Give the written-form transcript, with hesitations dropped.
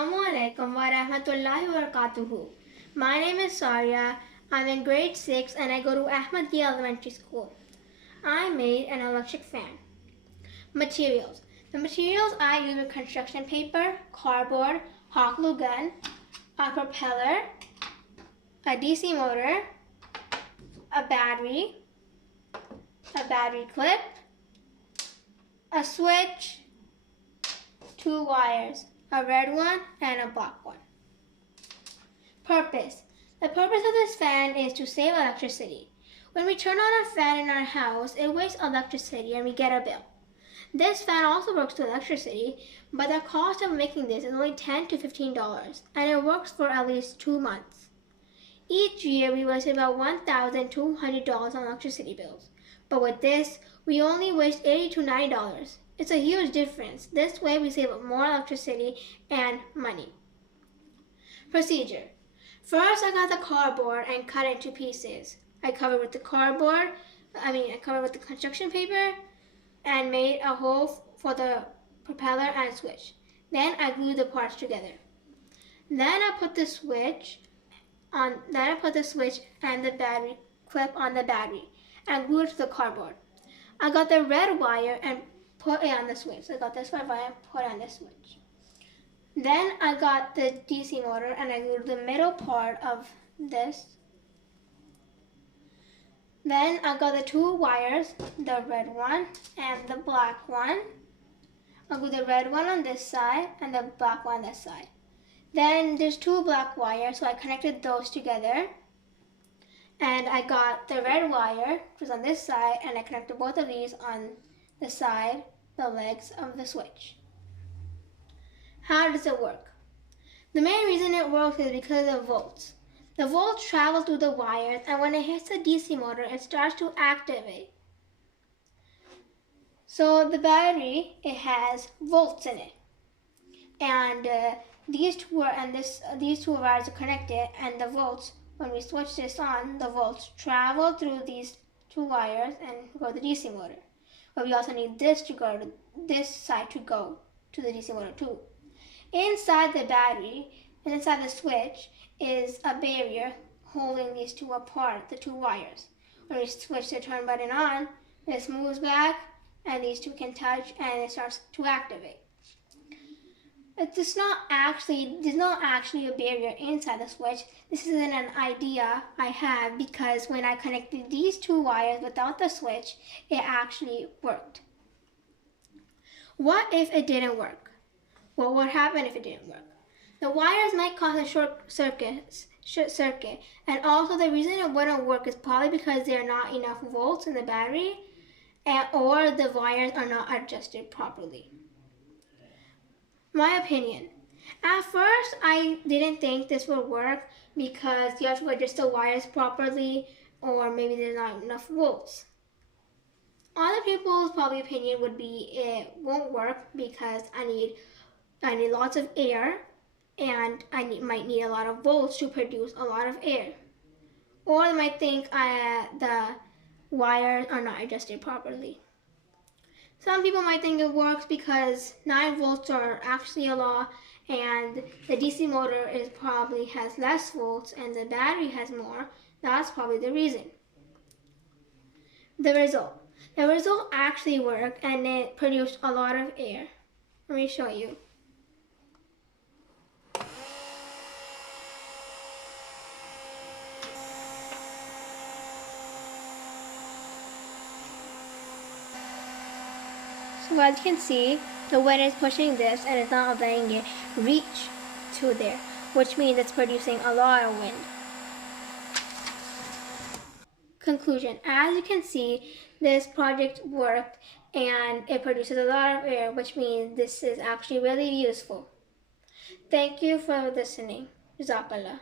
Assalamualaikum warahmatullahi wabarakatuh. My name is Saaria. I'm in grade 6 and I go to Ahmadiyya Elementary School. I made an electric fan. Materials. The materials I use are construction paper, cardboard, hot glue gun, a propeller, a DC motor, a battery clip, a switch, 2 wires, a red one and a black one. Purpose. The purpose of this fan is to save electricity. When we turn on a fan in our house, it wastes electricity and we get a bill. This fan also works to electricity, but the cost of making this is only $10 to $15, and it works for at least 2 months. Each year, we waste about $1,200 on electricity bills, but with this, we only waste $80 to $90. It's a huge difference. This way, we save more electricity and money. Procedure. First, I got the cardboard and cut it into pieces. I covered with the construction paper and made a hole for the propeller and switch. Then I glued the parts together. Then I put the switch and the battery clip on the battery and glued it to the cardboard. I got the red wire and put it on the switch. So I got this red wire and put it on the switch. Then I got the DC motor and I glued the middle part of this. Then I got the 2 wires, the red one and the black one. I glued the red one on this side and the black one on this side. Then there's 2 black wires, so I connected those together. And I got the red wire, which was on this side, and I connected both of these on the side, the legs of the switch. How does it work? The main reason it works is because of volts. The volts travel through the wires, and when it hits the DC motor, it starts to activate. So the battery, it has volts in it. And these two wires are connected, and the volts, when we switch this on, the volts travel through these 2 wires and go to the DC motor. But we also need this to go to this side to go to the DC motor too. Inside the battery and inside the switch is a barrier holding these 2 apart, the 2 wires. When we switch the turn button on, this moves back and these 2 can touch and it starts to activate. There's not actually a barrier inside the switch. This isn't an idea I have because when I connected these 2 wires without the switch, it actually worked. What if it didn't work? What would happen if it didn't work? The wires might cause a short circuit, and also the reason it wouldn't work is probably because there are not enough volts in the battery or the wires are not adjusted properly. My opinion. At first, I didn't think this would work because you have to adjust the wires properly or maybe there's not enough volts. Other people's probably opinion would be it won't work because I need lots of air and might need a lot of volts to produce a lot of air. Or they might think the wires are not adjusted properly. Some people might think it works because 9 volts are actually a lot and the DC motor probably has less volts and the battery has more. That's probably the reason. The result actually worked and it produced a lot of air. Let me show you. So as you can see, the wind is pushing this and it's not letting it reach to there, which means it's producing a lot of wind. Conclusion. As you can see, this project worked and it produces a lot of air, which means this is actually really useful. Thank you for listening. Jazakallah.